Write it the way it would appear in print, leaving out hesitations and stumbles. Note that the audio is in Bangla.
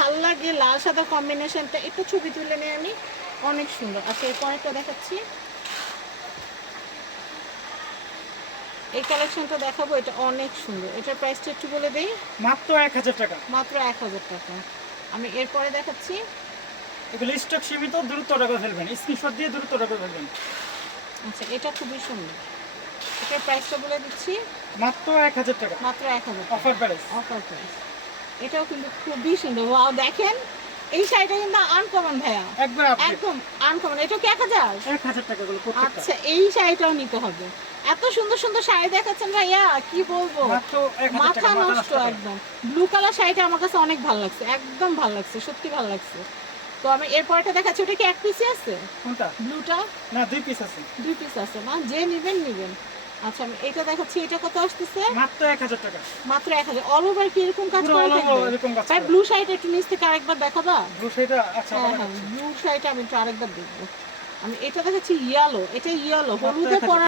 ভালো লাগে লাল সাদা কম্বিনেশনটা, একটু ছবি তুলে নিয়ে আমি, অনেক সুন্দর। আচ্ছা এরপর একটা দেখাচ্ছি, এই কালেকশনটা দেখাবো, এটা অনেক সুন্দর। এটার প্রাইসটা একটু বলে দেই, মাত্র 1000 টাকা, মাত্র 1000 টাকা। আমি এরপরে দেখাচ্ছি, এগুলো স্টক সীমিত, দ্রুত অর্ডার করে ফেলবেন, স্ক্রিনশট দিয়ে দ্রুত অর্ডার করে ফেলবেন। আচ্ছা এটা খুবই সুন্দর, এটার প্রাইসটা বলে দিচ্ছি, মাত্র 1000 টাকা, মাত্র 1000 অফার প্রাইস। Offer price. এটাও কিন্তু খুবই সুন্দর। ওয়াও দেখেন এই শাড়িটা কিন্তু আনকমন ভাইয়া, একবার আপডেট, একদম আনকমন। এটা কি 1000? 1000 টাকা গুলো প্রত্যেকটা। আচ্ছা এই শাড়িটাও নিতে হবে। এত সুন্দর সুন্দর শাড়ি দেখাচ্ছেন ভাইয়া, কি বলবো, মাত্র 1000 মাথা টাকা, মাথা নষ্ট নষ্ট করা। একদম। ব্লু কালার শাড়িটা আমার কাছে অনেক ভালো লাগছে, একদম ভালো লাগছে, সত্যি ভালো লাগছে। তো আমি এরপরটা দেখাচ্ছি, ওটা কি এক পিসই আছে? কোনটা? ব্লুটা না 2 পিস আছে। 2 পিস আছে না, যে নিবেন নিবেন। আচ্ছা আমি এটা দেখাচ্ছি, এটা কত আসতেছে? মাত্র 1000 টাকা, মাত্র 1000। অল ওভার কি এরকম কাজ পুরো করা all over থাকবে? এরকম কাজ ভাই করা। ব্লু শাড়িটা একটু নিচ থেকে আরেকবার দেখাবা? ব্লু সেটা আচ্ছা হ্যাঁ ভালো হ্যাঁ, লাগছে। ব্লু শাড়িটা আমি একটু আরেকবার দেখবো। আমি এটা দেখাচ্ছি ইয়েলো, এটা ইয়েলো, মাত্র হলুদে 1000 পরা